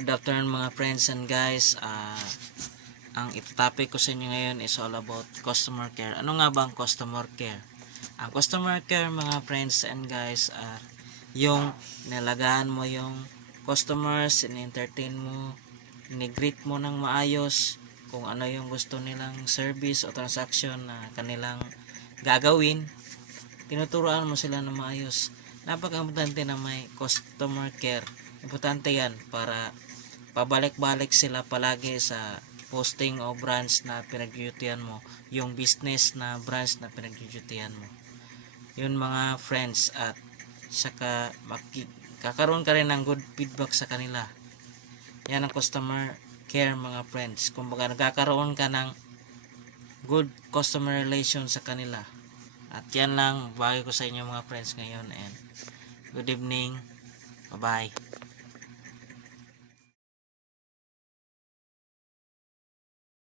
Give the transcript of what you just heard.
Good afternoon mga friends and guys. Ang topic ko sa inyo ngayon is all about customer care. Ano nga ba ang customer care? Ang customer care mga friends and guys yung nalagaan mo yung customers, in-entertain mo, ni-greet mo ng maayos kung ano yung gusto nilang service o transaction na kanilang gagawin. Tinuturuan mo sila ng maayos. Napaka-importante na may customer care. Importante yan para pabalik-balik sila palagi sa posting o branch na pinag-duty-an mo, yung business na branch na pinag-duty-an mo. Yun mga friends, at saka kakaroon ka rin ng good feedback sa kanila. Yan ang customer care mga friends. Kumbaga nagkakaroon ka ng good customer relation sa kanila. At yan lang bagay ko sa inyo mga friends ngayon, and good evening. Bye bye.